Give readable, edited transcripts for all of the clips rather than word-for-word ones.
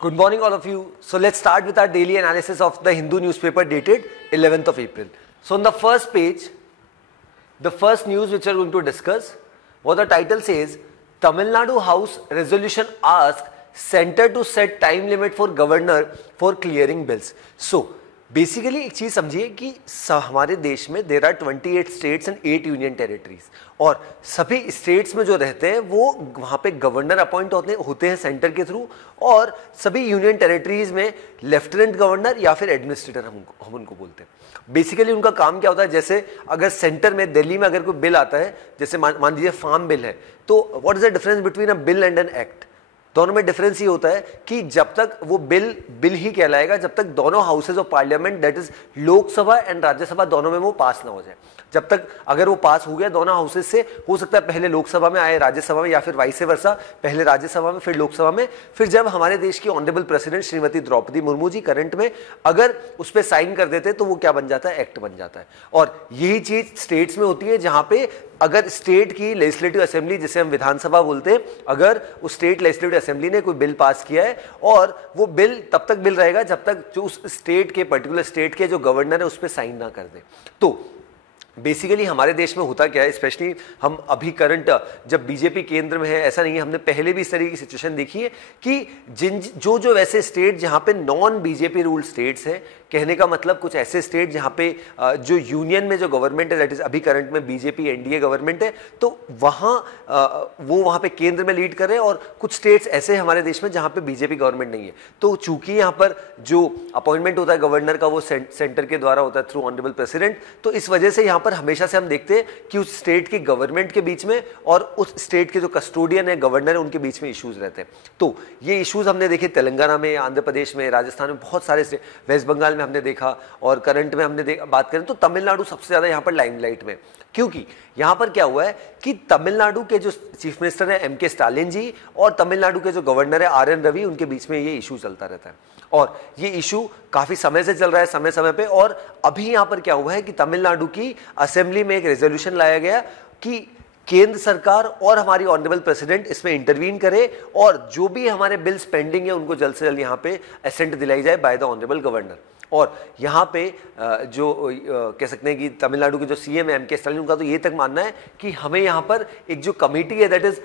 Good morning, all of you. So let's start with our daily analysis of the Hindu newspaper dated 11th of April. So on the first page, the first news which we are going to discuss, what the title says, Tamil Nadu House resolution asks center to set time limit for governor for clearing bills. So basically एक चीज समझिए कि हमारे देश में there are 28 states and 8 union territories, और सभी states में जो रहते हैं वो वहाँ पे गवर्नर अपॉइंट होते हैं सेंटर के थ्रू, और सभी यूनियन टेरिटरीज में लेफ्टिनेंट गवर्नर या फिर एडमिनिस्ट्रेटर हम उनको बोलते हैं। बेसिकली उनका काम क्या होता है, जैसे अगर सेंटर में दिल्ली में अगर कोई बिल आता है, जैसे मान लीजिए फार्म बिल है, तो what is the difference between a bill and an act? दोनों में डिफरेंस ये होता है कि जब तक वो बिल ही कहलाएगा जब तक दोनों houses of parliament, that is Lok Sabha and Rajya Sabha, दोनों में वो पास ना हो जाए। जब तक अगर वो पास हो गया दोनों हाउसेज से, हो सकता है पहले लोकसभा में आए राज्यसभा में, या फिर वाइस वर्सा, पहले राज्यसभा में फिर लोकसभा में, फिर जब हमारे देश की honourable president Shrimati Draupadi Murmu ji current में अगर उस पर साइन कर देते तो वो क्या बन जाता है, एक्ट बन जाता है। और यही चीज स्टेट्स में होती है, जहां पे अगर स्टेट की लेजिस्लेटिव असेंबली, जिसे हम विधानसभा बोलते हैं, अगर उस स्टेट लेजिस्लेटिव असेंबली ने कोई बिल पास किया है, और वो बिल तब तक बिल रहेगा जब तक जो उस स्टेट के पर्टिकुलर स्टेट के जो गवर्नर है उस पर साइन ना कर दे। तो बेसिकली हमारे देश में होता क्या है, स्पेशली हम अभी करंट जब बीजेपी केंद्र में है, ऐसा नहीं है, हमने पहले भी इस तरह की सिचुएशन देखी है कि जो वैसे स्टेट जहां पे नॉन बीजेपी रूल स्टेट्स हैं, कहने का मतलब कुछ ऐसे स्टेट जहां पे जो यूनियन में जो गवर्नमेंट है, दैट इज अभी करंट में बीजेपी एनडीए गवर्नमेंट है, तो वहां पे केंद्र में लीड कर रहे हैं, और कुछ स्टेट्स ऐसे हमारे देश में जहां पे बीजेपी गवर्नमेंट नहीं है। तो चूंकि यहां पर जो अपॉइंटमेंट होता है गवर्नर का वो सेंटर के द्वारा होता है थ्रू ऑनरेबल प्रेसिडेंट, तो इस वजह से यहां पर हमेशा से हम देखते हैं कि उस स्टेट की गवर्नमेंट के बीच में और उस स्टेट के जो कस्टोडियन है, गवर्नर है, उनके बीच में इश्यूज रहते हैं। तो ये इश्यूज हमने देखे तेलंगाना में, आंध्र प्रदेश में, राजस्थान में, बहुत सारे स्टेट, वेस्ट बंगाल में हमने देखा, और करंट में हमने बात करें तो तमिलनाडु सबसे ज्यादा यहां पर लाइमलाइट में, क्योंकि यहां पर क्या हुआ है कि तमिलनाडु के जो चीफ मिनिस्टर है एम.के. स्टालिन जी और तमिलनाडु के जो गवर्नर है आर.एन. रवि, उनके बीच में ये इशू चलता रहता है, और ये इशू काफी समय से चल रहा है, समय समय पे। और अभी यहां पर क्या हुआ है कि तमिलनाडु की असेंबली में एक रेजोल्यूशन लाया गया कि केंद्र सरकार और हमारी ऑनरेबल प्रेसिडेंट इसमें इंटरवीन करे, और जो भी हमारे बिल्स पेंडिंग है उनको जल्द से जल्द यहां पे असेंट दिलाई जाए बाय द ऑनरेबल गवर्नर। और यहाँ पे जो कह सकते हैं कि तमिलनाडु के जो सीएम है एम.के. स्टालिन, उनका तो ये तक मानना है कि हमें यहाँ पर एक जो कमेटी है, that is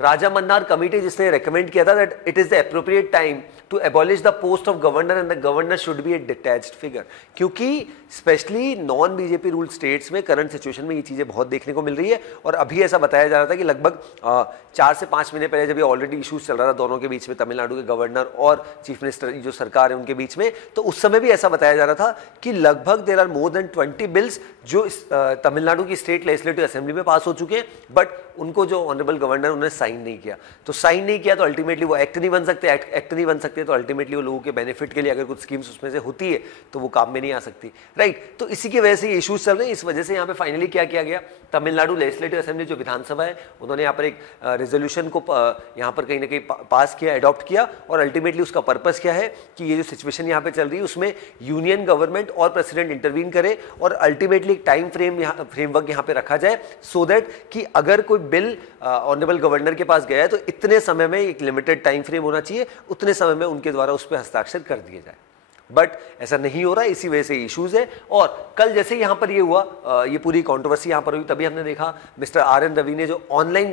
Raja Mannar committee, जिसने रेकमेंड किया था that it is the appropriate time to abolish the post of governor and the governor should be a detached figure, क्योंकि specially non BJP rule states में करंट सिचुएशन में ये चीजें बहुत देखने को मिल रही है। और अभी ऐसा बताया जा रहा था कि लगभग 4 से 5 महीने पहले जब ये ऑलरेडी इशूज चल रहा था दोनों के बीच में, तमिलनाडु के गवर्नर और चीफ मिनिस्टर जो सरकार है उनके बीच में, तो उस समय भी ऐसा बताया जा रहा था कि लगभग there are more than 20 bills जो तमिलनाडु की स्टेट लेजिस्लेटिव असेंबली में पास हो चुके हैं, बट उनको जो ऑनरेबल गवर्नर उन्होंने साइन नहीं किया। तो साइन नहीं किया तो अल्टीमेटली वो एक्ट नहीं बन सकते, एक्ट नहीं बन सकते तो अल्टीमेटली वो लोगों के बेनिफिट के लिए अगर कुछ स्कीम्स उसमें से होती है तो वो काम में नहीं आ सकती, राइट। तो इसी की वजह से इश्यूज चल रहे हैं। इस वजह से यहाँ पे फाइनली क्या किया गया, तमिलनाडु लेजिस्लेटिव असेंबली जो विधानसभा है, उन्होंने यहाँ पर एक रेजोल्यूशन को यहाँ पर कहीं ना कहीं पास किया, अडॉप्ट किया, और अल्टीमेटली उसका पर्पस क्या है कि ये जो सिचुएशन यहाँ पे चल रही है उसमें यूनियन गवर्नमेंट और प्रेसिडेंट इंटरवीन करे, और अल्टीमेटली एक टाइम फ्रेमवर्क यहाँ पे रखा जाए, सो दैट कि अगर कोई बिल ऑनरेबल गवर्नर के पास गया है तो इतने समय में, एक लिमिटेड टाइम फ्रेम होना चाहिए, उतने समय में उनके द्वारा उस पर हस्ताक्षर कर दिए जाए। बट ऐसा नहीं हो रहा है, इसी वजह से इश्यूज है। और कल जैसे यहाँ पर ये हुआ, ये पूरी कंट्रोवर्सी यहाँ पर हुई, तभी हमने देखा मिस्टर आर.एन. रवि ने जो ऑनलाइन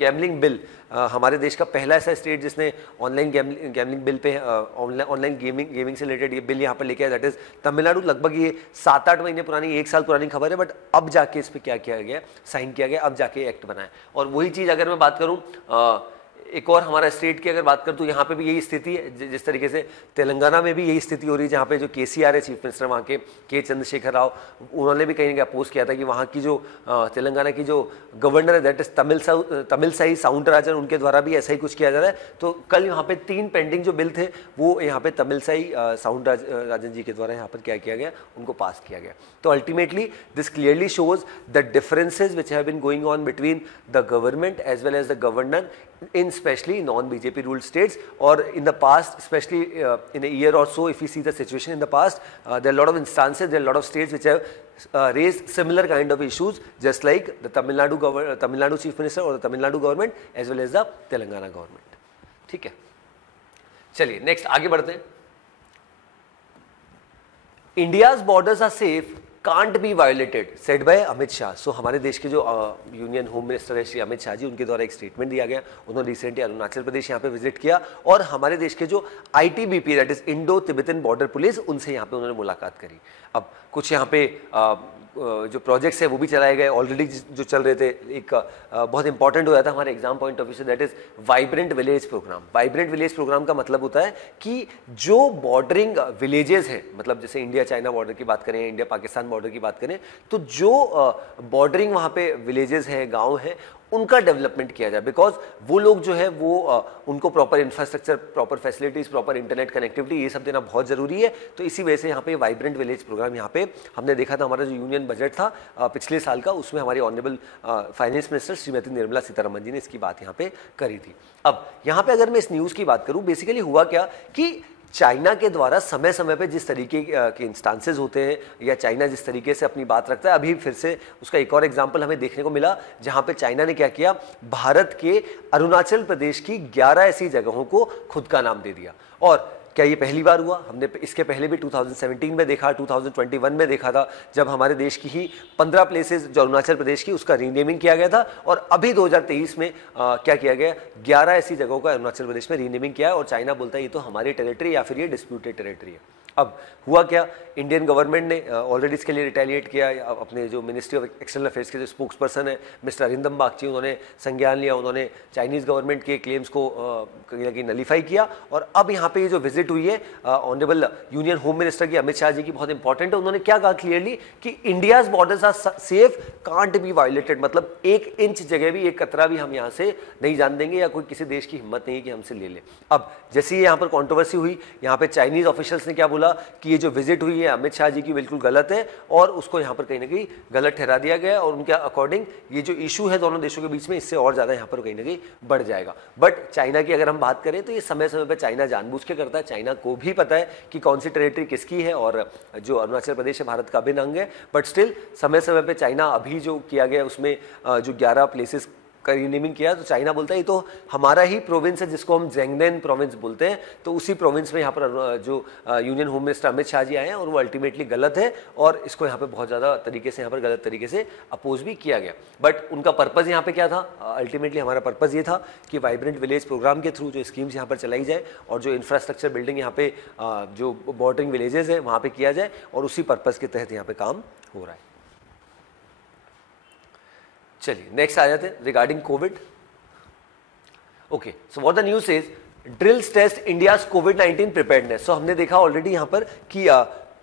गैमलिंग बिल, हमारे देश का पहला ऐसा स्टेट जिसने online gambling bill pay, online gaming से रिलेटेड ये बिल यहाँ पर लेके आया, दैट इज तमिलनाडु। लगभग ये 7-8 महीने पुरानी, 1 साल पुरानी खबर है, बट अब जाके इस पर क्या किया गया, साइन किया गया, अब जाके एक्ट बना है। और वही चीज़ अगर मैं बात करूँ एक और हमारा स्टेट की अगर बात करूं तो यहाँ पे भी यही स्थिति है, जिस तरीके से तेलंगाना में भी यही स्थिति हो रही है, जहाँ पे जो केसीआर है चीफ मिनिस्टर वहाँ के चंद्रशेखर राव, उन्होंने भी कहीं ना कहीं अपोज किया था कि वहाँ की जो तेलंगाना की जो गवर्नर है दैट इज तमिलसाई साउंडरराजन, उनके द्वारा भी ऐसा ही कुछ किया जा रहा है। तो कल यहाँ पे 3 पेंडिंग जो बिल थे वो यहाँ पे तमिलसाई साउंडरराजन जी के द्वारा यहाँ पर क्या किया गया, उनको पास किया गया। तो ultimately this clearly shows the differences which have been going on between the government as well as the governor in especially non-BJP ruled states, or in the past, especially in a year or so, if we see the situation in the past, there are a lot of instances, there are a lot of states which have raised similar kind of issues, just like the Tamil Nadu chief minister or the Tamil Nadu government as well as the Telangana government. ठीक है, चलिए next आगे बढ़ते हैं। India's borders are safe can't be violated said by Amit Shah. So हमारे देश के जो यूनियन होम मिनिस्टर है श्री अमित शाह जी, उनके द्वारा एक स्टेटमेंट दिया गया। उन्होंने रिसेंटली अरुणाचल प्रदेश यहाँ पे विजिट किया और हमारे देश के जो ITBP that is Indo Tibetan border police, उनसे यहाँ पे उन्होंने मुलाकात करी। अब कुछ यहाँ पे जो प्रोजेक्ट्स है वो भी चलाए गए ऑलरेडी जो चल रहे थे। एक बहुत इंपॉर्टेंट हो जाता है हमारे एग्जाम पॉइंट ऑफ व्यू से, that is vibrant village programme. Vibrant village programme का मतलब होता है कि जो बॉर्डरिंग विलेजेस हैं, मतलब जैसे इंडिया चाइना बॉर्डर की बात करें, इंडिया पाकिस्तान बॉर्डर की बात करें, तो जो बॉर्डरिंग वहाँ पे विलेजेस हैं, गाँव हैं, उनका डेवलपमेंट किया जाए। बिकॉज वो लोग जो है वो उनको proper infrastructure, proper facilities, proper internet connectivity, ये सब देना बहुत जरूरी है। तो इसी वजह से यहाँ पे वाइब्रेंट विलेज प्रोग्राम यहाँ पे हमने देखा था। हमारा जो यूनियन बजट था पिछले साल का, उसमें हमारी honourable finance minister Shrimati Nirmala Sitharaman ji ने इसकी बात यहाँ पे करी थी। अब यहाँ पे अगर मैं इस न्यूज़ की बात करूँ, बेसिकली हुआ क्या कि चाइना के द्वारा समय समय पे जिस तरीके के इंस्टांसेस होते हैं या चाइना जिस तरीके से अपनी बात रखता है, अभी फिर से उसका एक और एग्जांपल हमें देखने को मिला जहां पे चाइना ने क्या किया, भारत के अरुणाचल प्रदेश की 11 ऐसी जगहों को खुद का नाम दे दिया। और क्या ये पहली बार हुआ? हमने इसके पहले भी 2017 में देखा, 2021 में देखा था, जब हमारे देश की ही 15 प्लेसेस जो अरुणाचल प्रदेश की, उसका रीनेमिंग किया गया था। और अभी 2023 में क्या किया गया, 11 ऐसी जगहों का अरुणाचल प्रदेश में रीनेमिंग किया है और चाइना बोलता है ये तो हमारी टेरिटरी या फिर ये डिस्प्यूटेड टेरिटरी है। अब हुआ क्या, इंडियन गवर्नमेंट ने ऑलरेडी इसके लिए रिटेलिएट किया। अपने जो मिनिस्ट्री ऑफ एक्सटर्नल अफेयर्स के जो स्पोक्स पर्सन है मिस्टर अरिंदम बागची, उन्होंने संज्ञान लिया, उन्होंने चाइनीज गवर्नमेंट के क्लेम्स को कहीं ना कहीं नलीफाई किया। और अब यहाँ पे ये जो विजिट हुई है ऑनरेबल यूनियन होम मिनिस्टर की अमित शाह जी की, बहुत इंपॉर्टेंट है। उन्होंने क्या कहा क्लियरली कि India's borders are safe can't be violated, मतलब 1 इंच जगह भी, 1 कतरा भी हम यहाँ से नहीं जान देंगे या कोई किसी देश की हिम्मत नहीं है कि हमसे ले ले। अब जैसे ही यहाँ पर कॉन्ट्रोवर्सी हुई, यहाँ पे चाइनीज ऑफिशियल्स ने क्या बोला कि ये जो विजिट हुई है अमित शाह जी की बिल्कुल गलत है और उसको यहाँ पर कहीं ना कहीं गलत ठहरा दिया गया और उनके अकॉर्डिंग ये जो इशू है दोनों देशों के बीच में, इससे और ज्यादा यहाँ पर कहीं ना कहीं बढ़ जाएगा। बट चाइना की अगर हम बात करें तो ये समय समय पर चाइना जानबूझ के करता है। चाइना को भी पता है कि कौन सी टेरिटरी किसकी है और जो अरुणाचल प्रदेश है भारत का अभिन्न अंग है। बट स्टिल समय समय पर चाइना, अभी जो किया गया उसमें जो 11 प्लेसेस का रीनेमिंग किया, तो चाइना बोलता है ये तो हमारा ही प्रोविंस है जिसको हम जेंगनेन प्रोविंस बोलते हैं। तो उसी प्रोविंस में यहाँ पर जो union home minister Amit Shah ji आए हैं और वो अल्टीमेटली गलत है और इसको यहाँ पे बहुत ज़्यादा तरीके से, यहाँ पर गलत तरीके से अपोज भी किया गया। बट उनका पर्पज़ यहाँ पे क्या था, अल्टीमेटली हमारा पर्पज़ ये था कि वाइब्रेंट विलेज प्रोग्राम के थ्रू जो स्कीम्स यहाँ पर चलाई जाए और जो इंफ्रास्ट्रक्चर बिल्डिंग यहाँ पे जो बॉर्डरिंग विलेजेस है वहाँ पर किया जाए और उसी पर्पज़ के तहत यहाँ पे काम हो रहा है। चलिए नेक्स्ट आ जाते हैं regarding Covid. Okay, so what the news is, drills test India's कोविड-19 प्रिपेयर्डनेस। सो हमने देखा ऑलरेडी यहाँ पर कि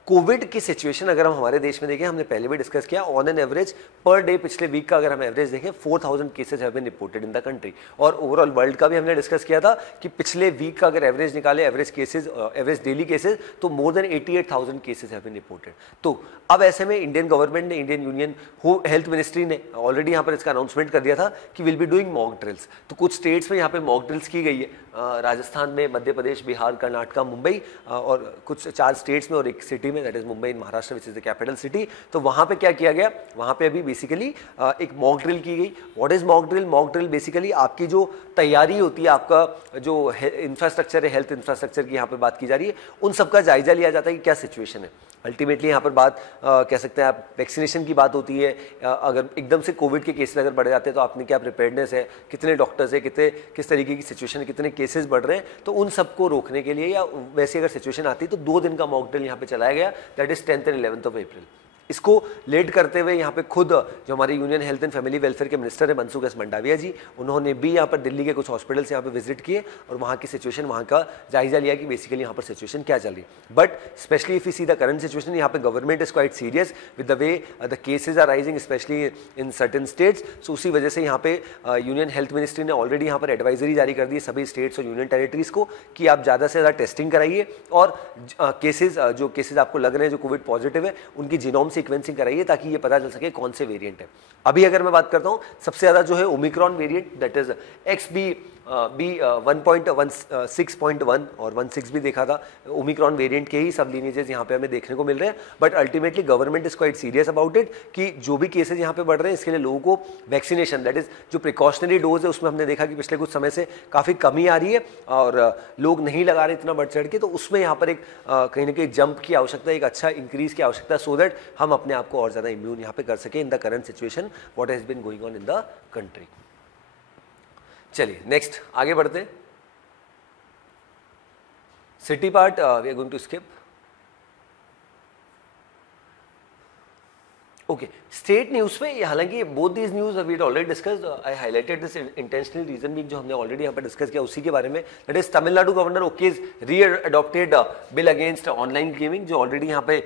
कोविड की सिचुएशन अगर हम हमारे देश में देखें, हमने पहले भी डिस्कस किया, on an average per day पिछले वीक का अगर हम एवरेज देखें 4000 cases have been reported in the country. और ओवरऑल वर्ल्ड का भी हमने डिस्कस किया था कि पिछले वीक का अगर एवरेज निकाले, average cases, average daily cases, तो more than 88,000 cases have been reported. तो अब ऐसे में इंडियन गवर्नमेंट ने, इंडियन यूनियन हेल्थ मिनिस्ट्री ने ऑलरेडी यहाँ पर इसका अनाउंसमेंट कर दिया था कि will be doing mock drills. तो कुछ स्टेट्स में यहाँ पे मॉक ड्रिल्स की गई है, राजस्थान में, मध्य प्रदेश, बिहार, कर्नाटका, मुंबई और कुछ 4 स्टेट्स में और एक सिटी में, that is Mumbai in Maharashtra which is the capital city. तो वहाँ पे क्या किया गया, वहाँ पे अभी बेसिकली एक मॉक ड्रिल की गई। What is mock drill? Mock drill basically आपकी जो तैयारी होती है, आपका जो इंफ्रास्ट्रक्चर है, हेल्थ इंफ्रास्ट्रक्चर की यहाँ पे बात की जा रही है, उन सबका जायजा लिया जाता है कि क्या सिचुएशन है। अल्टीमेटली यहाँ पर बात कह सकते हैं आप, वैक्सीनेशन की बात होती है। अगर एकदम से कोविड के केसेस अगर बढ़ जाते हैं तो आपने क्या प्रिपेयर्डनेस है, कितने डॉक्टर्स है, किस तरीके की सिचुएशन है, कितने केसेस बढ़ रहे हैं, तो उन सबको रोकने के लिए या वैसे अगर सिचुएशन आती है तो 2 दिन का मॉक ड्रिल यहाँ पे चलाया गया, that is 10th and 11th of April। इसको लेड करते हुए यहाँ पे खुद जो हमारे union health and family welfare के मिनिस्टर है मनसुख एस मंडाविया जी, उन्होंने भी यहाँ पर दिल्ली के कुछ हॉस्पिटल्स यहाँ पे विजिट किए और वहाँ की सिचुएशन, वहाँ का जायजा लिया कि बेसिकली यहाँ पर सिचुएशन क्या चल रही है। But specially if you see the current situation, यहाँ पे government is quite serious with the way the cases are rising specially in certain states. So उसी वजह से यहाँ पे यूनियन हेल्थ मिनिस्ट्री ने ऑलरेडी यहाँ पर एडवाइजरी जारी कर दी सभी स्टेट्स और यूनियन टेरिटरीज को कि आप ज़्यादा से ज़्यादा टेस्टिंग कराइए और केसेज, जो केसेज आपको लग रहे हैं जो कोविड पॉजिटिव है, उनकी जीनोम सीक्वेंसिंग कराइए ताकि ये पता चल सके कौन से वेरिएंट है। अभी अगर मैं बात करता हूं, सबसे ज्यादा जो है ओमिक्रॉन वेरिएंट, दैट इज भी 1.16.1 और 16 भी देखा था, ओमिक्रॉन वेरिएंट के ही सब लीनेजेस यहाँ पे हमें देखने को मिल रहे हैं। But ultimately government is quite serious about it कि जो भी केसेज यहाँ पे बढ़ रहे हैं इसके लिए लोगों को वैक्सीनेशन, दैट इज जो प्रिकॉशनरी डोज है उसमें हमने देखा कि पिछले कुछ समय से काफ़ी कमी आ रही है और लोग नहीं लगा रहे इतना बढ़ चढ़ के, तो उसमें यहाँ पर एक कहीं ना कहीं जंप की आवश्यकता है, एक अच्छा इंक्रीज की आवश्यकता है, सो दैट हम अपने आप को और ज़्यादा इम्यून यहाँ पे कर सके in the current situation what has been going on in the country. चलिए नेक्स्ट आगे बढ़ते हैं। City part we are going to skip. Okay, state news पे हालांकि both these news we already discussed, I highlighted this intentional reason भी जो हमने already यहाँ पे डिस्कस किया उसी के बारे में, that is Tamil Nadu governor okays readopted bill against online gaming, जो ऑलरेडी यहाँ पे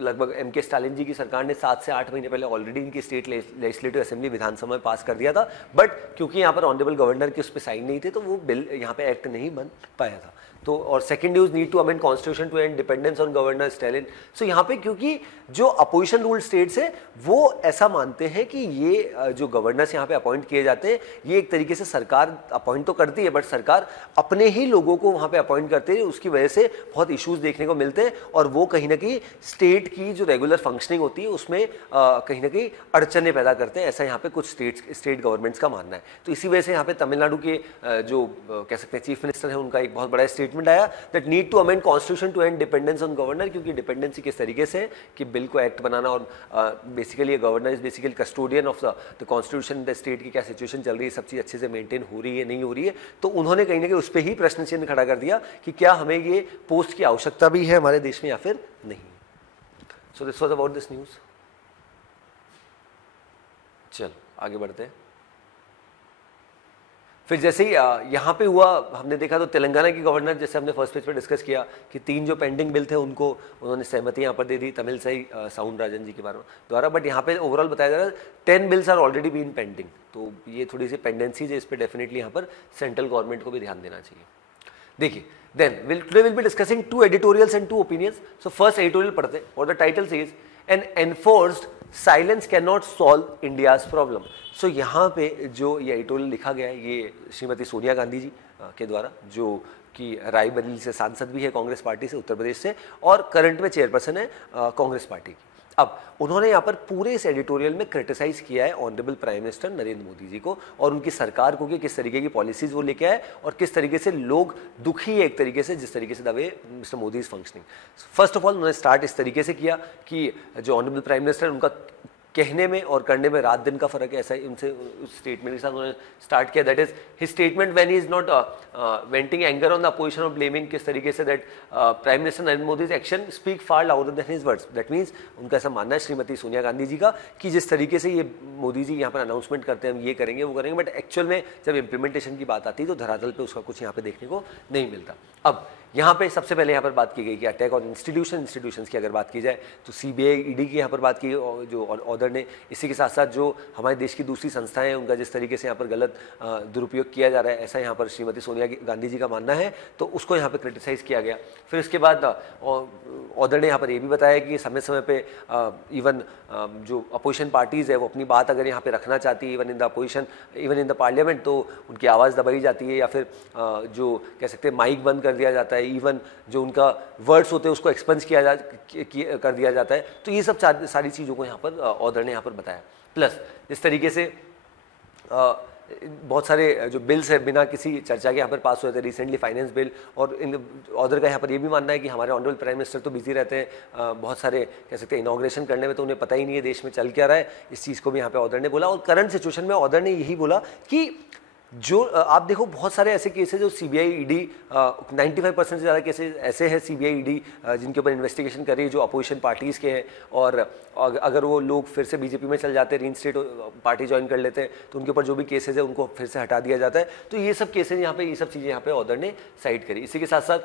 लगभग एम के स्टालिन जी की सरकार ने 7 से 8 महीने पहले ऑलरेडी इनकी स्टेट लेजिस्लेटिव असेंबली विधानसभा में पास कर दिया था, बट क्योंकि यहाँ पर ऑनरेबल गवर्नर के उस पर साइन नहीं थे तो वो बिल यहाँ पे एक्ट नहीं बन पाया था। तो और second news, need to amend constitution to end dependence on governor Stalin. So यहाँ पे क्योंकि जो अपोजिशन रूल स्टेट्स है वो ऐसा मानते हैं कि ये जो गवर्नर्स यहाँ पे अपॉइंट किए जाते हैं ये एक तरीके से सरकार अपॉइंट तो करती है बट सरकार अपने ही लोगों को वहाँ पे अपॉइंट करते हैं, उसकी वजह से बहुत इश्यूज देखने को मिलते हैं और वो कहीं ना कहीं स्टेट की जो रेगुलर फंक्शनिंग होती है उसमें कहीं ना कहीं अड़चने पैदा करते हैं, ऐसा यहाँ पे कुछ स्टेट गवर्नमेंट्स का मानना है। तो इसी वजह से यहाँ पे तमिलनाडु के जो कह सकते हैं चीफ मिनिस्टर है उनका एक बहुत बड़ा स्टेटमेंट आया that need to amend constitution to end dependence on governor, क्योंकि डिपेंडेंसी किस तरीके से है कि बिल को एक्ट बनाना और basically governor is basically custodian of the constitution, the state की क्या सिचुएशन चल रही है, सब चीज़ अच्छे से मेंटेन हो रही है नहीं हो रही है, तो उन्होंने कहीं ना कहीं उस पर ही प्रश्न चिन्ह खड़ा कर दिया कि क्या हमें ये पोस्ट की आवश्यकता भी है हमारे देश में या फिर नहीं। So this was about this news. चलो आगे बढ़ते हैं। फिर जैसे ही यहाँ पे हुआ हमने देखा तो तेलंगाना की गवर्नर, जैसे हमने फर्स्ट पेज पे डिस्कस किया कि 3 जो पेंडिंग बिल थे उनको उन्होंने सहमति यहाँ पर दे दी तमिल सही साउंड राजन जी के बारे में द्वारा, बट यहाँ पे ओवरऑल बताया जा रहा है 10 bills are already been pending, तो ये थोड़ी सी पेंडेंसीज है, इस पर डेफिनेटली यहाँ पर सेंट्रल गवर्नमेंट को भी ध्यान देना चाहिए। देखिए then today will be discussing 2 editorials and 2 opinions. So first editorial पढ़ते हैं और the title says an enforced silence can not solve India's problem. So यहाँ पे जो ये एडिटोरियल लिखा गया है ये श्रीमती सोनिया गांधी जी के द्वारा, जो कि रायबरेली से सांसद भी है कांग्रेस पार्टी से, उत्तर प्रदेश से, और करंट में चेयरपर्सन है कांग्रेस पार्टी की। अब उन्होंने यहाँ पर पूरे इस एडिटोरियल में क्रिटिसाइज किया है honourable prime minister Narendra Modi ji को और उनकी सरकार को कि किस तरीके की पॉलिसीज वो लेके आए और किस तरीके से लोग दुखी है एक तरीके से जिस तरीके से the way mister Modi is functioning. First of all उन्होंने स्टार्ट इस तरीके से किया कि जो ऑनरेबल प्राइम मिनिस्टर उनका कहने में और करने में रात दिन का फर्क है, ऐसा ही उनसे उस स्टेटमेंट के साथ उन्होंने स्टार्ट किया, that is his statement when he is not venting anger on the opposition of blaming, किस तरीके से that prime minister Narendra Modi's action speak far louder than his words. That means उनका ऐसा मानना है श्रीमती सोनिया गांधी जी का कि जिस तरीके से ये मोदी जी यहाँ पर अनाउंसमेंट करते हैं हम ये करेंगे वो करेंगे, बट एक्चुअल में जब इम्प्लीमेंटेशन की बात आती है तो धरातल पर उसका कुछ यहाँ पे देखने को नहीं मिलता। अब यहाँ पे सबसे पहले यहाँ पर बात की गई कि अटैक ऑन इंस्टीट्यूशंस की अगर बात की जाए तो सीबीआई ईडी की यहाँ पर बात की जो ऑर्डर ने, इसी के साथ साथ जो हमारे देश की दूसरी संस्थाएं हैं उनका जिस तरीके से यहाँ पर गलत दुरुपयोग किया जा रहा है ऐसा यहाँ पर श्रीमती सोनिया गांधी जी का मानना है, तो उसको यहाँ पर क्रिटिसाइज किया गया। फिर उसके बाद ऑर्डर ने यहाँ पर ये भी बताया कि समय समय पे इवन जो अपोजिशन पार्टीज़ है वो अपनी बात अगर यहाँ पे रखना चाहती है even in the opposition even in the parliament तो उनकी आवाज़ दबाई जाती है या फिर जो कह सकते हैं माइक बंद कर दिया जाता है, इवन जो उनका वर्ड्स होते हैं उसको एक्सपेंस कर दिया जाता है। तो ये सब सारी चीज़ों को यहाँ पर ऑर्डर ने यहाँ पर बताया। प्लस जिस तरीके से बहुत सारे जो बिल्स है बिना किसी चर्चा के यहाँ पर पास हुए थे, रिसेंटली फाइनेंस बिल, और इन ऑर्डर का यहाँ पर ये भी मानना है कि हमारे ऑनरेबल प्राइम मिनिस्टर तो बिजी रहते हैं बहुत सारे कह सकते हैं इनॉग्रेशन करने में, तो उन्हें पता ही नहीं है देश में चल क्या रहा है, इस चीज़ को भी यहाँ पे ऑर्डर ने बोला। और करंट सिचुएशन में ऑर्डर ने यही बोला कि जो आप देखो बहुत सारे ऐसे केसेस जो सीबीआई ईडी 95% से ज़्यादा केसेस ऐसे हैं सीबीआई ईडी जिनके ऊपर इन्वेस्टिगेशन कर रही है जो अपोजिशन पार्टीज़ के हैं, और अगर वो लोग फिर से बीजेपी में चल जाते हैं, रीइंस्टेट पार्टी ज्वाइन कर लेते हैं, तो उनके ऊपर जो भी केसेस है उनको फिर से हटा दिया जाता है। तो ये सब केसेस यहाँ पे ये सब चीज़ें यहाँ पे ऑर्डर ने साइड करी। इसी के साथ साथ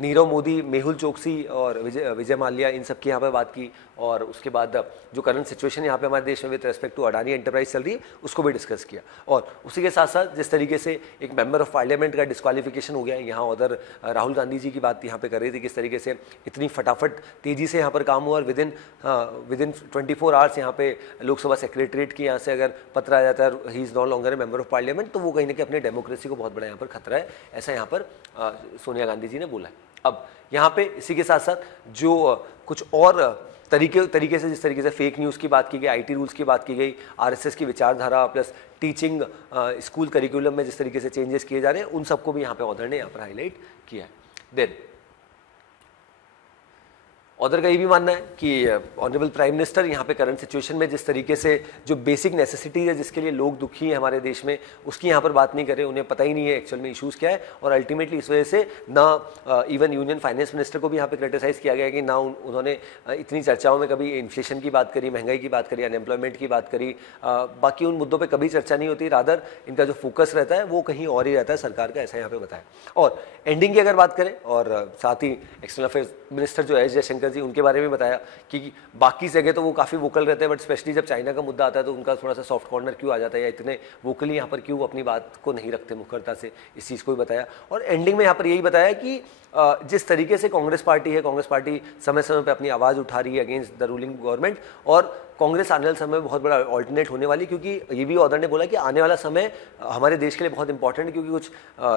नीरव मोदी, मेहुल चोकसी और विजय माल्या इन सब की यहाँ पर बात की, और उसके बाद जो करंट सिचुएशन यहाँ पे हमारे देश में with respect to Adani enterprise चल रही है उसको भी डिस्कस किया। और उसी के साथ साथ जिस तरीके से एक मेंबर ऑफ पार्लियामेंट का डिस्क्वालिफिकेशन हो गया है, यहाँ उधर राहुल गांधी जी की बात यहाँ पे कर रही थी, किस तरीके से इतनी फटाफट तेजी से यहाँ पर काम हुआ और विद इन 24 आवर्स यहाँ पे लोकसभा सेक्रेटरीट की यहाँ से अगर पत्र आ जाता है he is no longer a member of parliament, तो वो कहीं ना कहीं अपने डेमोक्रेसी को बहुत बड़ा यहाँ पर खतरा है, ऐसा यहाँ पर सोनिया गांधी जी ने बोला है। अब यहाँ पे इसी के साथ साथ जो कुछ और तरीके से जिस तरीके से फेक न्यूज़ की बात की गई, आईटी रूल्स की बात की गई, आरएसएस की विचारधारा प्लस टीचिंग स्कूल करिकुलम में जिस तरीके से चेंजेस किए जा रहे हैं, उन सबको भी यहाँ पे ऑथर ने यहाँ पर हाईलाइट किया है। देन ऑथर का ये भी मानना है कि ऑनरेबल प्राइम मिनिस्टर यहाँ पे करंट सिचुएशन में जिस तरीके से जो बेसिक नेसेसिटीज है जिसके लिए लोग दुखी हैं हमारे देश में, उसकी यहाँ पर बात नहीं कर रहे, उन्हें पता ही नहीं है एक्चुअल में इश्यूज़ क्या है, और अल्टीमेटली इस वजह से ना इवन यूनियन फाइनेंस मिनिस्टर को भी यहाँ पे क्रिटिसाइज़ किया गया कि ना उन्होंने इतनी चर्चाओं में कभी इन्फ्लेशन की बात करी, महंगाई की बात करी, अनएम्प्लॉयमेंट की बात करी, बाकी उन मुद्दों पर कभी चर्चा नहीं होती, रादर इनका जो फोकस रहता है वो कहीं और ही रहता है सरकार का, ऐसा यहाँ पे बताया। और एंडिंग की अगर बात करें और साथ ही एक्सटर्नल अफेयर्स मिनिस्टर जो एस जयशंकर जी, उनके बारे में बताया कि बाकी जगह तो वो काफ़ी वोकल रहते हैं, बट स्पेशली जब चाइना का मुद्दा आता है तो उनका थोड़ा सा सॉफ्ट कॉर्नर क्यों आ जाता है, या इतने वोकली यहाँ पर क्यों अपनी बात को नहीं रखते मुखरता से, इस चीज़ को भी बताया। और एंडिंग में यहाँ पर यही बताया कि जिस तरीके से कांग्रेस पार्टी है, कांग्रेस पार्टी समय समय पर अपनी आवाज़ उठा रही है अगेंस्ट द रूलिंग गवर्नमेंट, और कांग्रेस आने वाले समय में बहुत बड़ा ऑल्टरनेट होने वाली, क्योंकि ये भी ऑथर ने बोला कि आने वाला समय हमारे देश के लिए बहुत इंपॉर्टेंट है, क्योंकि कुछ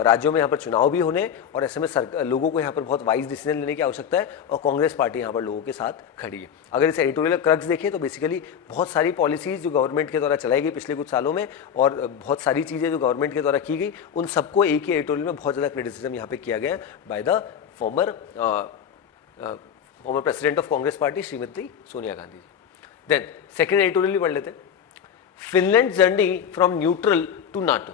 राज्यों में यहाँ पर चुनाव भी होने और ऐसे में लोगों को यहाँ पर बहुत वाइज डिसीजन लेने की आवश्यकता है, और कांग्रेस पार्टी यहाँ पर लोगों के साथ खड़ी है। अगर इस एडिटोरियल क्रक्स देखें तो बेसिकली बहुत सारी पॉलिसीज़ जो गवर्नमेंट के द्वारा चलाई गई पिछले कुछ सालों में, और बहुत सारी चीज़ें जो गवर्नमेंट के द्वारा की गई, उन सबको एक ही एडिटोरियल में बहुत ज़्यादा क्रिटिसिज्म यहाँ पे किया गया है by the former president of Congress party Shrimati Sonia Gandhi ji. Then second editorial भी पढ़ लेते हैं, Finland journey from neutral to NATO.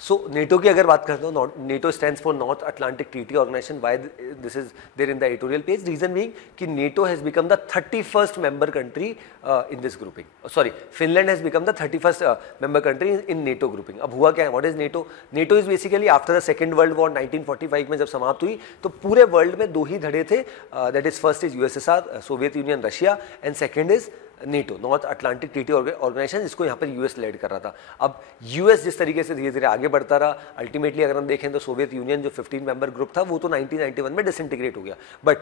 So NATO की अगर बात करते हो, NATO stands for North Atlantic Treaty Organization, why this is there in the editorial page, reason being कि NATO has become the 31st member country in this grouping, sorry Finland has become the 31st member country in NATO grouping. अब हुआ क्या है, what is NATO? NATO is basically after the second world war 1945 में जब समाप्त हुई तो पूरे वर्ल्ड में दो ही धड़े थे, that is first is USSR Soviet Union Russia, and second is NATO North Atlantic Treaty Organization, जिसको यहाँ पर यूएस लेड कर रहा था। अब यूएस जिस तरीके से धीरे धीरे आगे बढ़ता रहा, अल्टीमेटली अगर हम देखें तो सोवियत यूनियन जो 15 मेंबर ग्रुप था वो तो 1991 में डिसइंटीग्रेट हो गया, बट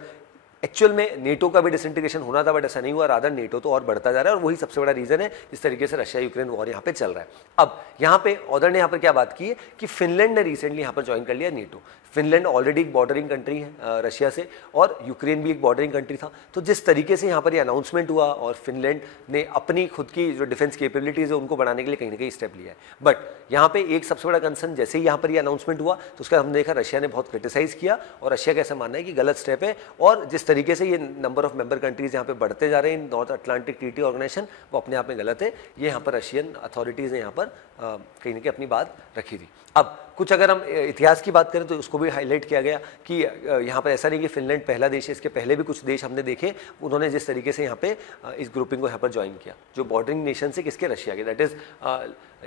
एक्चुअल में नेटो का भी डिसइंटीग्रेशन होना था, बट ऐसा नहीं हुआ, रादर नेटो तो और बढ़ता जा रहा है, और वही सबसे बड़ा रीजन है जिस तरीके से रशिया यूक्रेन वॉर यहाँ पे चल रहा है। अब यहाँ पे ऑथर ने यहाँ पर क्या बात की है कि फिनलैंड ने रिसेंटली यहाँ पर ज्वाइन कर लिया नेटो। फिनलैंड ऑलरेडी एक बॉर्डरिंग कंट्री है रशिया से, और यूक्रेन भी एक बॉर्डरिंग कंट्री था, तो जिस तरीके से यहाँ पर ये अनाउंसमेंट हुआ और फिनलैंड ने अपनी खुद की जो डिफेंस कैपेबिलिटीज है उनको बढ़ाने के लिए कहीं ना कहीं स्टेप लिया है। बट यहाँ पे एक सबसे बड़ा कंसर्न, जैसे ही यहाँ पर ये अनाउंसमेंट हुआ तो उसका हमने देखा रशिया ने बहुत क्रिटिसाइज किया, और रशिया का ऐसा मानना है कि गलत स्टेप है, और जिस तरीके से ये नंबर ऑफ मेंबर कंट्रीज यहाँ पे बढ़ते जा रहे हैं नॉर्थ अटलांटिक ट्रीटी ऑर्गेनाइजेशन, वो अपने आप में गलत है। ये यहाँ पर रशियन अथॉरिटीज़ ने यहाँ पर कहीं ना कहीं अपनी बात रखी थी। अब कुछ अगर हम इतिहास की बात करें तो उसको भी हाईलाइट किया गया कि यहाँ पर ऐसा नहीं कि फिनलैंड पहला देश है, इसके पहले भी कुछ देश हमने देखे, उन्होंने जिस तरीके से यहाँ पे इस ग्रुपिंग को यहाँ पर ज्वाइन किया, जो बॉर्डरिंग नेशन से किसके, रशिया के, दैट इज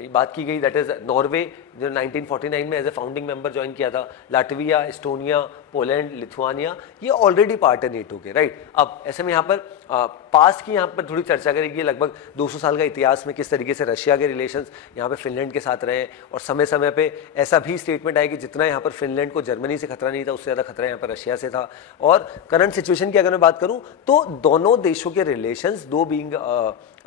बात की गई, दैट इज नॉर्वे जो 1949 में as a founding member join किया था, लाटविया, एस्टोनिया, पोलैंड, लिथुआनिया, ये ऑलरेडी पार्ट है नेटो के, राइट। अब ऐसे में यहाँ पर पास्ट की यहाँ पर थोड़ी चर्चा करेगी, लगभग 200 साल का इतिहास में किस तरीके से रशिया के रिलेशंस यहाँ पे फिनलैंड के साथ रहे, और समय समय पे ऐसा भी स्टेटमेंट आया कि जितना यहाँ पर फिनलैंड को जर्मनी से खतरा नहीं था, उससे ज़्यादा खतरा यहाँ पर रशिया से था। और करंट सिचुएशन की अगर मैं बात करूँ तो दोनों देशों के रिलेशंस, दो बीइंग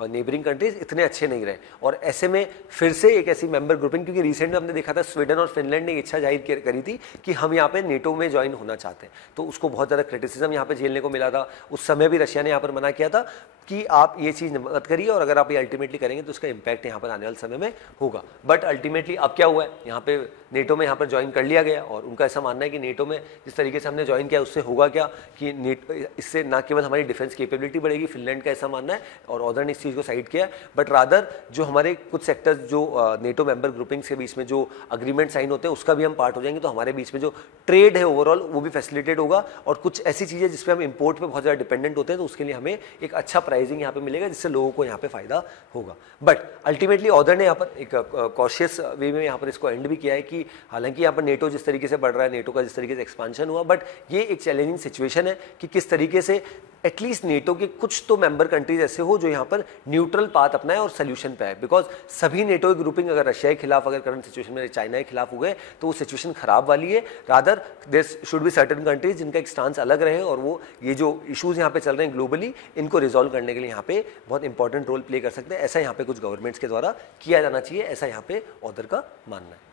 नेबरिंग कंट्रीज, इतने अच्छे नहीं रहे, और ऐसे में फिर से एक ऐसी मेंबर ग्रुपिंग, क्योंकि रिसेंट में हमने देखा था स्वीडन और फिनलैंड ने इच्छा जाहिर करी थी कि हम यहाँ पे नेटो में ज्वाइन होना चाहते हैं, तो उसको बहुत ज़्यादा क्रिटिसिज्म यहाँ पे झेलने को मिला था। उस समय भी रशिया ने यहाँ पर मना किया था कि आप ये चीज़ मत करिए, और अगर आप ये अल्टीमेटली करेंगे तो उसका इंपैक्ट यहाँ पर आने वाले समय में होगा। बट अल्टीमेटली अब क्या हुआ है, यहाँ पे नेटो में यहाँ पर ज्वाइन कर लिया गया, और उनका ऐसा मानना है कि नेटो में जिस तरीके से हमने ज्वाइन किया उससे होगा क्या कि इससे ना केवल हमारी डिफेंस कैपेबिलिटी बढ़ेगी, फिनलैंड का ऐसा मानना है, और ऑथर ने इस चीज़ को साइड किया, बट रादर जो हमारे कुछ सेक्टर्स जो नेटो मेंबर ग्रुपिंग के बीच में जो अग्रीमेंट साइन होते हैं उसका भी हम पार्ट हो जाएंगे, तो हमारे बीच में जो ट्रेड है ओवरऑल वो भी फैसिलिटेट होगा, और कुछ ऐसी चीज़ें जिसपे हम इंपोर्ट पे बहुत ज़्यादा डिपेंडेंट होते हैं तो उसके लिए हमें एक अच्छा प्राइसिंग यहाँ पे मिलेगा, जिससे लोगों को यहाँ पे फायदा होगा। बट अल्टीमेटली ऑथर ने यहाँ पर एक कॉशियस वे में यहाँ पर इसको एंड भी किया है कि हालांकि यहाँ पर नेटो जिस तरीके से बढ़ रहा है, नेटो का जिस तरीके से एक्सपांशन हुआ, बट ये एक चैलेंजिंग सिचुएशन है कि किस तरीके से एटलीस्ट नेटो के कुछ तो मेंबर कंट्रीज ऐसे हो जो यहाँ पर न्यूट्रल पाथ अपनाए और सोल्यूशन पे आए, बिकॉज सभी नेटो ग्रुपिंग अगर रशिया के खिलाफ, अगर करंट सिचुएशन में चाइना के खिलाफ हो गए तो वो सिचुएशन खराब वाली है। Rather there should be certain countries जिनका एक स्टांस अलग रहे और वो ये जो इश्यूज यहाँ पे चल रहे हैं ग्लोबली इनको रिजॉल्व करने के लिए यहाँ पे बहुत इंपॉर्टेंट रोल प्ले कर सकते हैं। ऐसा यहाँ पे कुछ गवर्नमेंट्स के द्वारा किया जाना चाहिए, ऐसा यहाँ पे ऑथर का मानना है।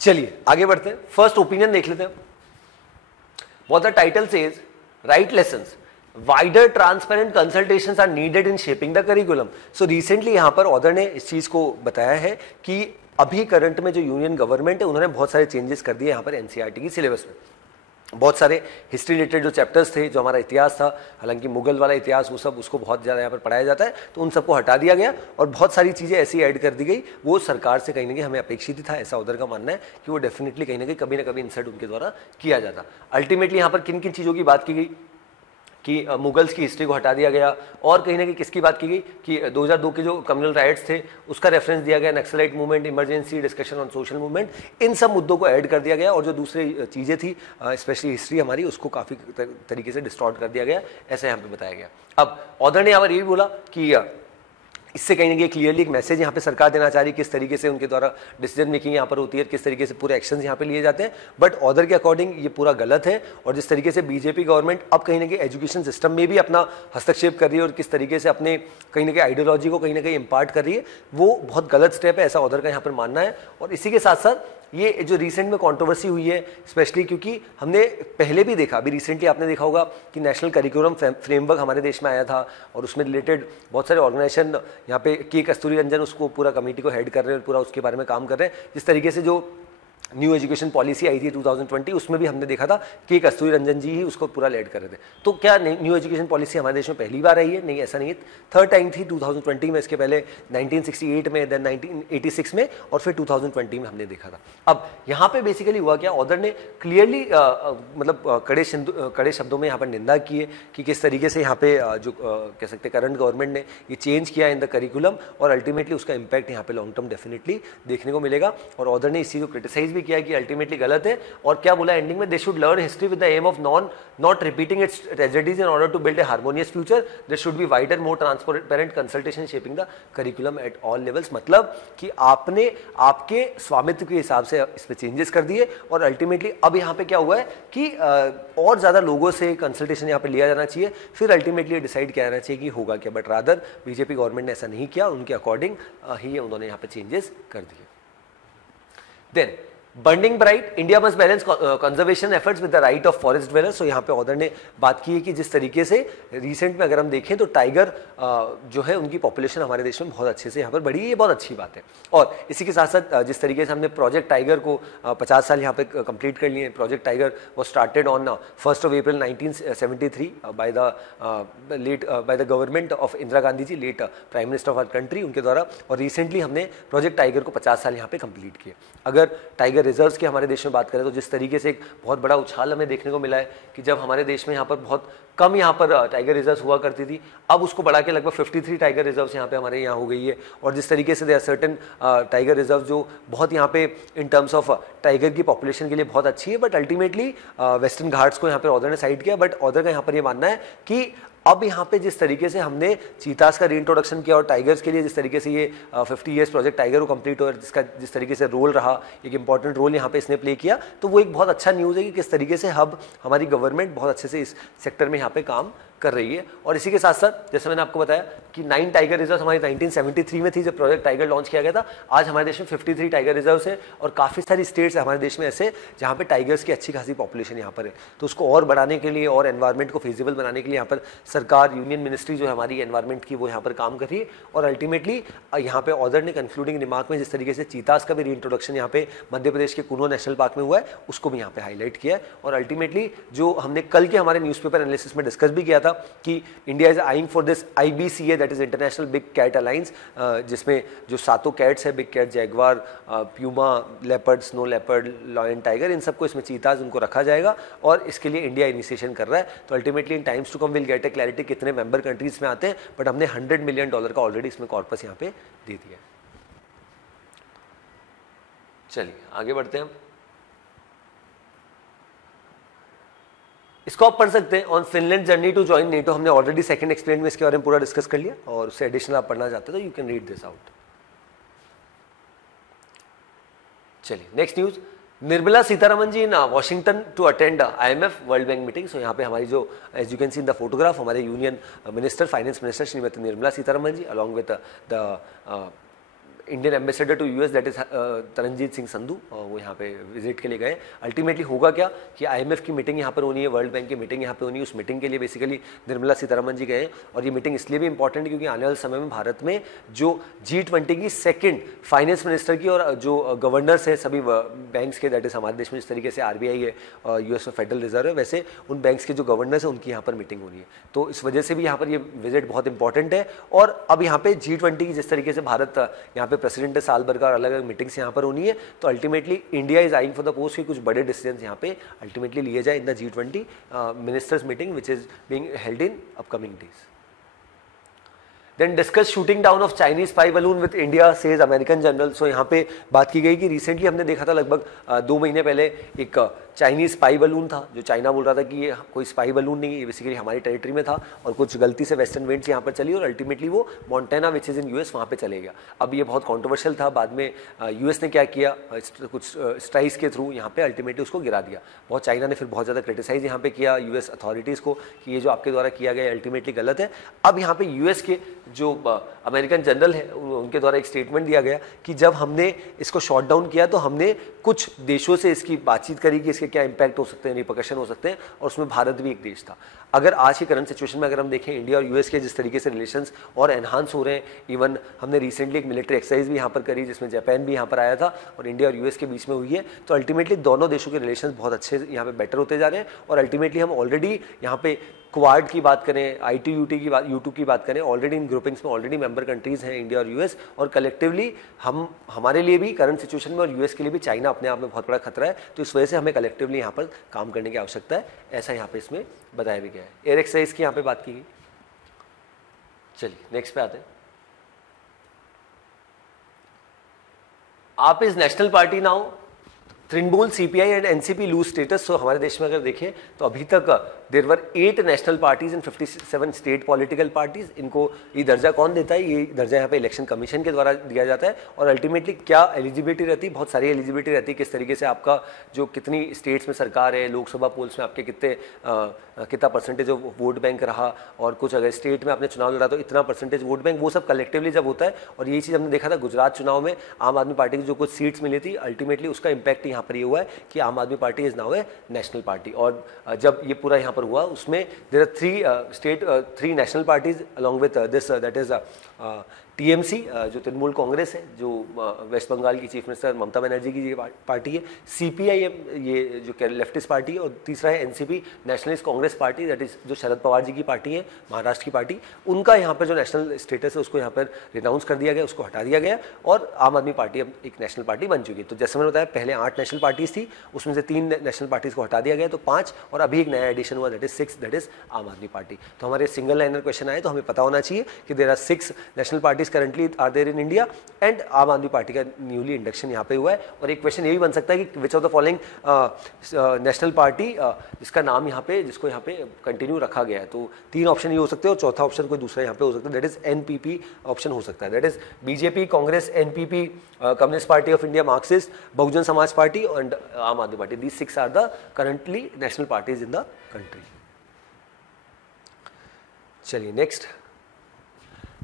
चलिए आगे बढ़ते हैं, फर्स्ट ओपिनियन देख लेते हैं। What the title says, right lessons, wider transparent consultations are needed in shaping the curriculum. So recently यहाँ पर ऑथर ने इस चीज को बताया है कि अभी करंट में जो यूनियन गवर्नमेंट है उन्होंने बहुत सारे चेंजेस कर दिए यहाँ पर एनसीईआरटी की सिलेबस में। बहुत सारे हिस्ट्री रिलेटेड जो चैप्टर्स थे, जो हमारा इतिहास था, हालांकि मुगल वाला इतिहास वो सब उसको बहुत ज़्यादा यहाँ पर पढ़ाया जाता है, तो उन सबको हटा दिया गया और बहुत सारी चीज़ें ऐसी ऐड कर दी गई वो सरकार से कहीं ना कहीं हमें अपेक्षित था। ऐसा उधर का मानना है कि वो डेफिनेटली कहीं ना कभी इंसर्ट उनके द्वारा किया जाता। अल्टीमेटली यहाँ पर किन किन चीज़ों की बात की गई कि मुगल्स की हिस्ट्री को हटा दिया गया और कहीं ना कहीं किसकी बात की गई कि 2002 के जो कम्युनल राइट्स थे उसका रेफरेंस दिया गया, Naxalite movement, emergency, discussion on social movement, इन सब मुद्दों को ऐड कर दिया गया और जो दूसरी चीज़ें थी स्पेशली हिस्ट्री हमारी उसको काफ़ी तरीके से डिस्टॉर्ट कर दिया गया, ऐसा यहाँ पे बताया गया। अब ऑथर ने यहाँ पर ये भी बोला कि इससे कहीं ना कहीं क्लियरली एक मैसेज यहाँ पे सरकार देना चाह रही है किस तरीके से उनके द्वारा डिसीजन मेकिंग यहाँ पर होती है, किस तरीके से पूरे एक्शंस यहाँ पे लिए जाते हैं। बट ऑथर के अकॉर्डिंग ये पूरा गलत है और जिस तरीके से बीजेपी गवर्नमेंट अब कहीं ना कहीं एजुकेशन सिस्टम में भी अपना हस्तक्षेप कर रही है और किस तरीके से अपने कहीं ना कहीं आइडियोलॉजी को कहीं ना कहीं इम्पार्ट कर रही है, वो बहुत गलत स्टेप है, ऐसा ऑथर का यहाँ पर मानना है। और इसी के साथ साथ ये जो रिसेंट में कंट्रोवर्सी हुई है स्पेशली क्योंकि हमने पहले भी देखा, अभी रिसेंटली आपने देखा होगा कि नेशनल करिकुलम फ्रेमवर्क हमारे देश में आया था और उसमें रिलेटेड बहुत सारे ऑर्गेनाइजेशन यहाँ पे के कस्तूरी रंजन उसको पूरा कमेटी को हेड कर रहे हैं और पूरा उसके बारे में काम कर रहे हैं। जिस तरीके से जो न्यू एजुकेशन पॉलिसी आई थी 2020 उसमें भी हमने देखा था कि कस्तूरी रंजन जी ही उसको पूरा लीड कर रहे थे। तो क्या न्यू एजुकेशन पॉलिसी हमारे देश में पहली बार आई है? नहीं, ऐसा नहीं है, थर्ड टाइम थी 2020 में, इसके पहले 1968 में, देन 1986 में और फिर 2020 में हमने देखा था। अब यहाँ पे बेसिकली हुआ क्या, ऑथर ने क्लियरली मतलब कड़े शब्दों में यहाँ पर निंदा की है कि किस तरीके से यहाँ पे जो कह सकते हैं करंट गवर्नमेंट ने ये चेंज किया इन द करिकुलम और अल्टीमेटली उसका इम्पैक्ट यहाँ पे लॉन्ग टर्म डेफिनेटली देखने को मिलेगा। और ऑथर ने इस चीज़ को क्रिटिसाइज भी किया कि अल्टीमेटली गलत है और क्या बोला एंडिंग में, they should learn history with the aim of not repeating its tragedies in order to build a harmonious future, there should be wider more transparent consultation shaping the curriculum at all levels. मतलब कि आपने आपके स्वामित्व के हिसाब से इस पे चेंजेस कर दिए और अल्टीमेटली अब यहाँ पे क्या हुआ है कि और ज्यादा लोगों से कंसल्टेशन यहाँ पे लिया जाना चाहिए, फिर अल्टीमेटली डिसाइड किया जाना चाहिए कि होगा क्या। बट रादर बीजेपी गवर्नमेंट ने ऐसा नहीं किया, उनके अकॉर्डिंग ही उन्होंने यहाँ पे चेंजेस कर दिए। Then burning bright, India must balance conservation efforts with the right of forest dwellers. तो यहाँ पे ऑथर ने बात की है कि जिस तरीके से रिसेंट में अगर हम देखें तो टाइगर जो है उनकी पॉपुलेशन हमारे देश में बहुत अच्छे से यहाँ पर बढ़ी है, ये बहुत अच्छी बात है। और इसी के साथ साथ जिस तरीके से हमने प्रोजेक्ट टाइगर को 50 साल यहाँ पे कंप्लीट कर लिए। Project tiger was started on 1 April 1973 by the government of Indira Gandhi ji, late prime minister of our country, उनके द्वारा। और रिसेंटली हमने प्रोजेक्ट टाइगर को 50 साल यहाँ पे कंप्लीट किए। अगर टाइगर रिजर्व्स की हमारे देश में बात करें तो जिस तरीके से एक बहुत बड़ा उछाल हमें देखने को मिला है कि जब हमारे देश में यहाँ पर बहुत कम यहाँ पर टाइगर रिजर्व्स हुआ करती थी, अब उसको बढ़ा के लगभग 53 टाइगर रिजर्व्स यहाँ पे हमारे यहाँ हो गई है। और जिस तरीके से they are certain tiger reserve जो बहुत यहाँ पे इन टर्म्स ऑफ टाइगर की पॉपुलेशन के लिए बहुत अच्छी है, बट अल्टीमेटली वेस्टर्न घाट्स को यहाँ पे ऑथर ने साइड किया। बट ऑथर का यहाँ पर ये मानना है कि अब यहाँ पे जिस तरीके से हमने चीतास का रीइंट्रोडक्शन किया और टाइगर्स के लिए जिस तरीके से ये 50 ईयर्स प्रोजेक्ट टाइगर को कंप्लीट हुआ, जिसका जिस तरीके से रोल रहा, एक इंपॉर्टेंट रोल यहाँ पे इसने प्ले किया, तो वो एक बहुत अच्छा न्यूज़ है कि किस तरीके से अब हमारी गवर्नमेंट बहुत अच्छे से इस सेक्टर में यहाँ पे काम कर रही है। और इसी के साथ साथ जैसे मैंने आपको बताया कि 9 टाइगर रिजर्व हमारी 1973 में थी जब प्रोजेक्ट टाइगर लॉन्च किया गया था। आज हमारे देश में 53 टाइगर रिजर्व है और काफ़ी सारी स्टेट्स है हमारे देश में ऐसे जहाँ पे टाइगर्स की अच्छी खासी पॉपुलेशन यहाँ पर है। तो उसको और बढ़ाने के लिए और एनवायरमेंट को फिजिबल बनाने के लिए यहाँ पर सरकार, यूनियन मिनिस्ट्री जो है हमारी एनवायरमेंट की, वो यहाँ पर काम कर रही है। और अल्टीमेटली यहाँ पे ऑथर ने कंक्लूडिंग रिमार्क में जिस तरीके से चीतास का भी रीइंट्रोडक्शन यहाँ पे मध्य प्रदेश के कुनो नेशनल पार्क में हुआ है, उसको भी यहाँ पे हाईलाइट किया है। और अल्टीमेटली जो हमने कल के हमारे न्यूज़पेपर एनालिसिस में डिस्कस भी किया था कि India is eyeing for this IBCA, that is international big cat alliance, जिसमें जो 7 कैट्स है, big cat, jaguar, puma, leopard, snow leopard, lion tiger, इन सबको इसमें चीताज उनको रखा जाएगा और इसके लिए इंडिया इनिशिएशन कर रहा है। तो ultimately in times to come will get a clarity कितने मेंबर कंट्रीज में आते हैं, बट हमने $100 मिलियन का ऑलरेडी इसमें कॉर्पस यहाँ पे दे दिया। चलिए आगे बढ़ते हैं। इसको आप पढ़ सकते हैं। On Finland journey to join NATO, हमने ऑलरेडी सेकंड एक्सप्लेन में इसके बारे में पूरा डिस्कस कर लिया, और उससे एडिशनल आप पढ़ना चाहते हो तो you can read this out. चलिए next news, Nirmala Sitharaman ji in Washington to attend IMF world bank meeting. So यहाँ पे हमारी जो as you can see in the photograph हमारे union minister, finance minister Shrimati Nirmala Sitharaman ji along with the Indian ambassador to US that is Taranjit Singh Sandhu, वो यहाँ पे visit के लिए गए। अल्टीमेटली होगा क्या कि IMF की मीटिंग यहाँ पर होनी है, वर्ल्ड बैंक की मीटिंग यहाँ पे होनी है, उस मीटिंग के लिए बेसिकली निर्मला सीतारमन जी गए। और ये मीटिंग इसलिए भी इंपॉर्टेंट है क्योंकि आने वाले समय में भारत में जो G20 की सेकेंड फाइनेंस मिनिस्टर की और जो गवर्नर्स है सभी बैंक्स के, दैट इज हमारे देश में जिस तरीके से RBI है, US में फेडरल रिजर्व है, वैसे उन बैंक्स के जो गवर्नर्स है उनकी यहाँ पर मीटिंग होनी है। तो इस वजह से भी यहाँ पर ये विजिट बहुत इंपॉर्टेंट है। और अब यहाँ पे G20 की जिस तरीके से भारत यहाँ पे प्रेसिडेंट है साल भर का, अलग अलग मीटिंग्स यहाँ पर होनी है, तो ultimately India is eyeing for the post कि कुछ बड़े डिसीजंस यहाँ पे अल्टीमेटली लिए जाए in the G20 ministers meeting which is being held in upcoming days. Then discuss shooting down of Chinese spy balloon with India says American general. So यहाँ पे बात की गई कि रिसेंटली हमने देखा था लगभग 2 महीने पहले एक चाइनीज स्पाई बलून था, जो चाइना बोल रहा था कि ये कोई स्पाई बलून नहीं, ये बेसिकली हमारी टेरिटरी में था और कुछ गलती से वेस्टर्न विंड्स यहाँ पर चली और अल्टीमेटली वो montana which is in US वहाँ पे चले गया। अब ये बहुत कॉन्ट्रोवर्शियल था, बाद में US ने क्या किया, कुछ स्ट्राइक्स के थ्रू यहाँ पे अल्टीमेटली उसको गिरा दिया। बहुत चाइना ने फिर बहुत ज़्यादा क्रिटिसाइज यहाँ पे किया US अथॉरिटीज़ को कि ये जो आपके द्वारा किया गया अल्टीमेटली गलत है। अब यहाँ पे US के जो अमेरिकन जनरल है उनके द्वारा एक स्टेटमेंट दिया गया कि जब हमने इसको शॉट डाउन किया तो हमने कुछ देशों से इसकी बातचीत करी कि इसके क्या इंपैक्ट हो सकते हैं, रिपरकशन हो सकते हैं, और उसमें भारत भी एक देश था। अगर आज की करंट सिचुएशन में अगर हम देखें इंडिया और US के जिस तरीके से रिलेशंस और एनहांस हो रहे हैं, इवन हमने रिसेंटली एक मिलिट्री एक्सरसाइज भी यहाँ पर करी जिसमें जापान भी यहाँ पर आया था और इंडिया और US के बीच में हुई है, तो अल्टीमेटली दोनों देशों के रिलेशंस बहुत अच्छे यहाँ पे बेटर होते जा रहे हैं। और अल्टीमेटली हम ऑलरेडी यहाँ पे क्वाड की बात करें, ITUT की बात, U2 की बात करें, ऑलरेडी इन ग्रुपिंग्स में ऑलरेडी मेंबर कंट्रीज हैं इंडिया और US, और कलेक्टिवली हम हमारे लिए भी करंट सिचुएशन में और US के लिए भी चाइना अपने आप में बहुत बड़ा खतरा है। तो इस वजह से हमें कलेक्टिवली यहाँ पर काम करने की आवश्यकता है, ऐसा यहाँ पे इसमें बताया भी गया है। एयर एक्सरसाइज की यहाँ पे बात की गई। चलिए नेक्स्ट पे आते हैं। AAP is national party now, Trinamool, CPI and NCP lose status. So हमारे देश में अगर देखें तो अभी तक there were 8 national parties in 57 state political parties. इनको ये दर्जा कौन देता है? ये दर्जा यहाँ पे इलेक्शन कमीशन के द्वारा दिया जाता है। और अल्टीमेटली क्या एलिजिबिलिटी रहती है? बहुत सारी एलिजिबिलिटी रहती है, किस तरीके से आपका जो कितनी स्टेट्स में सरकार है, लोकसभा पोल्स में आपके कितना परसेंटेज ऑफ वोट बैंक रहा, और कुछ अगर स्टेट में आपने चुनाव लड़ा तो इतना परसेंटेज वोट बैंक, वो सब कलेक्टिवली जब होता है। और यही चीज़ हमने देखा था गुजरात चुनाव में, आम आदमी पार्टी की जो कुछ सीट्स मिली थी, अल्टीमेटली उसका इंपैक्ट यहाँ पर ये हुआ है कि Aam Aadmi Party is now a national party. और जब ये पूरा यहाँ पर हुआ उसमें there are 3 national parties along with this that is TMC जो तृणमूल कांग्रेस है, जो वेस्ट बंगाल की चीफ मिनिस्टर ममता बनर्जी की ये पार्टी है, CPI ये जो लेफ्टिस्ट पार्टी है, और तीसरा है NCP nationalist Congress party, that is जो शरद पवार जी की पार्टी है, महाराष्ट्र की पार्टी। उनका यहाँ पर जो नेशनल स्टेटस है उसको यहाँ पर रिनाउंस कर दिया गया, उसको हटा दिया गया, और आम आदमी पार्टी अब एक नेशनल पार्टी बन चुकी है। तो जैसे मैंने बताया पहले 8 नेशनल पार्टीज थी, उसमें से 3 नेशनल पार्टीज को हटा दिया गया तो 5, और अभी एक नया एडिशन हुआ दैट इज 6, दैट इज आम आदमी पार्टी। तो हमारे सिंगल लाइनर क्वेश्चन आए तो हमें पता होना चाहिए कि there are 6 national parties currently are there in India, and Aam Aadmi party का न्यूली इंडक्शन यहाँ पे हुआ है। और एक क्वेश्चन ये भी बन सकता है कि which of the following national party जिसका नाम यहाँ पे, जिसको यहाँ पे कंटिन्यू रखा गया है। तो 3 ऑप्शन ये हो सकते हैं और चौथा ऑप्शन कोई दूसरा यहाँ पे हो सकता है, दैट इज NPP ऑप्शन हो सकता है, that is BJP, Congress, NPP, communist party of India, Marxist, Bahujan Samaj party and Aam Aadmi party. These 6 are the currently national parties in the country. चलिए next,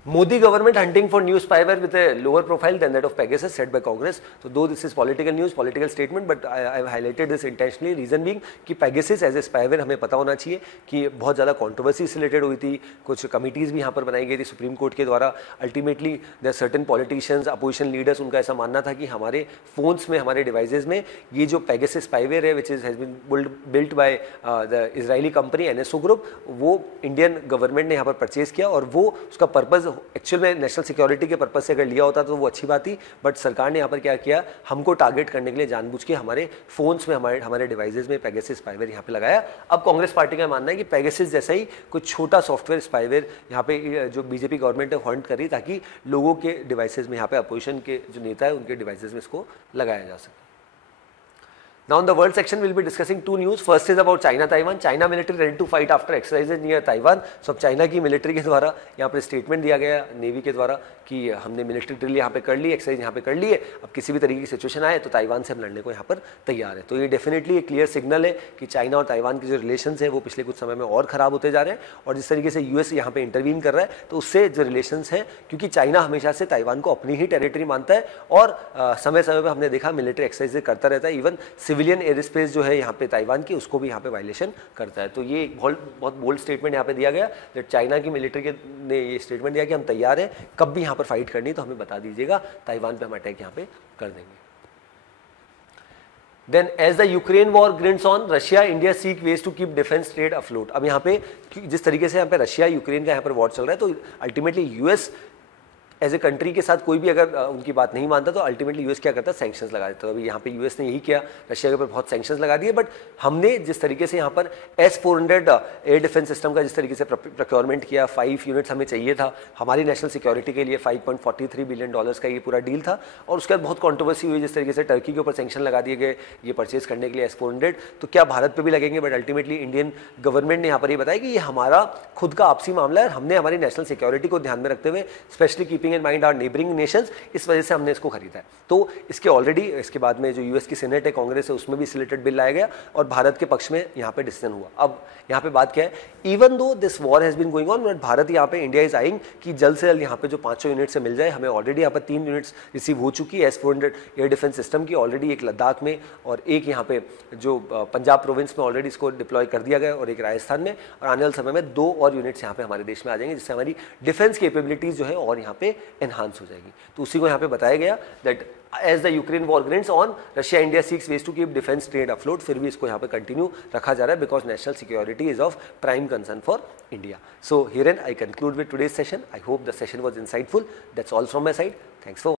Modi government hunting for new spyware with a lower profile than that of Pegasus, said by Congress. So though this is political news, political statement, but I have highlighted this intentionally. Reason being कि Pegasus as a spyware हमें पता होना चाहिए कि बहुत ज़्यादा controversy से related हुई थी, कुछ committees भी यहाँ पर बनाई गई थी सुप्रीम कोर्ट के द्वारा। Ultimately there are certain politicians, opposition leaders, उनका ऐसा मानना था कि हमारे phones में, हमारे devices में ये जो Pegasus spyware है, which has been built by the Israeli company NSO Group, वो Indian government ने यहाँ पर purchase किया, और वो उसका purpose एक्चुअल में नेशनल सिक्योरिटी के पर्पज से अगर लिया होता तो वो अच्छी बात थी, बट सरकार ने यहाँ पर क्या किया, हमको टारगेट करने के लिए जानबूझ के हमारे फोन्स में, हमारे डिवाइसेस में पेगासस स्पाईवेयर यहाँ पे लगाया। अब कांग्रेस पार्टी का मानना है कि पेगासस जैसा ही कुछ छोटा सॉफ्टवेयर स्पाईवेयर यहाँ पे जो बीजेपी गवर्नमेंट है हॉन्ट कर रही, ताकि लोगों के डिवाइसेस में, यहाँ पे अपोजिशन के जो नेता है उनके डिवाइसेस में इसको लगाया जा सके। Now in the world section we'll be discussing two news. First is about China Taiwan. China military ready to fight after exercises near Taiwan. So अब चाइना की मिलिट्री के द्वारा यहाँ पर स्टेटमेंट दिया गया नेवी के द्वारा कि हमने मिलिट्री ड्रिल यहाँ पे कर ली, एक्सरसाइज यहाँ पे कर ली है, अब किसी भी तरीके की सिचुएशन आए तो ताइवान से हम लड़ने को यहाँ पर तैयार है। तो ये डेफिनेटली एक क्लियर सिग्नल है कि चाइना और ताइवान के जो रिलेशन है वो पिछले कुछ समय में और ख़राब होते जा रहे हैं, और जिस तरीके से यूएस यहाँ पे इंटरवीन कर रहा है तो उससे जो रिलेशन है, क्योंकि चाइना हमेशा से ताइवान को अपनी ही टेरिटरी मानता है और समय समय पर हमने देखा मिलिट्री एक्सरसाइज करता रहता है, इवन सिविलियन एयर स्पेस जो है यहाँ पे ताइवान की उसको भी यहाँ पे वायलेशन करता है। तो ये एक बहुत बोल्ड स्टेटमेंट यहाँ पे दिया गया दैट चाइना की मिलिट्री के ने ये स्टेटमेंट दिया कि हम तैयार हैं, कब भी यहाँ पर फाइट करनी तो हमें बता दीजिएगा, ताइवान पे हम अटैक यहाँ पे कर देंगे। Then as the Ukraine war grinds on, Russia India seek ways to keep defense trade afloat। अब यहाँ पे जिस तरीके से यहाँ पे रशिया यूक्रेन का यहाँ पर वॉर चल रहा है तो ultimately US as a country के साथ कोई भी अगर उनकी बात नहीं मानता तो अल्टीमेटली यूएस क्या करता है, सैंक्शंस लगा देता है। अभी यहाँ पे यूएस ने यही किया, रशिया के ऊपर बहुत सैंक्शंस लगा दिए, बट हमने जिस तरीके से यहाँ पर S-400 एयर डिफेंस सिस्टम का जिस तरीके से प्रोक्योरमेंट किया, 5 यूनिट्स हमें चाहिए था हमारी नेशनल सिक्योरिटी के लिए, $5.43 बिलियन का ये पूरा डील था, और उसके बाद बहुत कॉन्ट्रोवर्सी हुई जिस तरीके से टर्की के ऊपर सैंक्शन लगा दिए गए ये परचेज करने के लिए S-400, तो क्या भारत पर भी लगेंगे, बट अल्टीमेटली इंडियन गवर्नमेंट ने यहाँ पर ये बताया कि ये हमारा खुद का आपसी मामला है, हमने हमारी नेशनल सिक्योरिटी को ध्यान में रखते हुए specially keeping in mind our neighbouring nations, इस वजह से हमने इसको खरीदा है। तो इसके ऑलरेडी इसके बाद में जो यूएस की सीनेट है, कांग्रेस है, उसमें भी सिलेक्टेड बिल लाया गया और भारत के पक्ष में यहाँ पे डिसीजन हुआ। अब यहाँ पे बात क्या है, even though this war has been going on, but Bharat यहाँ पे इंडिया इज आइंग कि जल्द से जल्द यहाँ पे जो 500 यूनिट से मिल जाए। हमें ऑलरेडी यहाँ पर 3 यूनिट्स रिसीव हो चुकी है S-400 एयर डिफेंस सिस्टम की, ऑलरेडी एक लद्दाख में और एक यहाँ पे जो पंजाब प्रोविंस में ऑलरेडी इसको डिप्लॉय कर दिया गया और एक राजस्थान में, और आने वाले समय में 2 और यूनिट्स यहाँ पे हमारे देश में आ जाएंगे जिससे हमारी डिफेंस कैपेबिलिटीज जो है और यहाँ पे एनहांस हो जाएगी। तो उसी को यहाँ पे बताया गया that as the Ukraine war grinds on, Russia India seeks ways to keep defence trade afloat. फिर भी इसको यहाँ पे कंटिन्यू रखा जा रहा है because national security is of prime concern for India. So here and I conclude with today's session. I hope the session was insightful. That's all from my side. Thanks for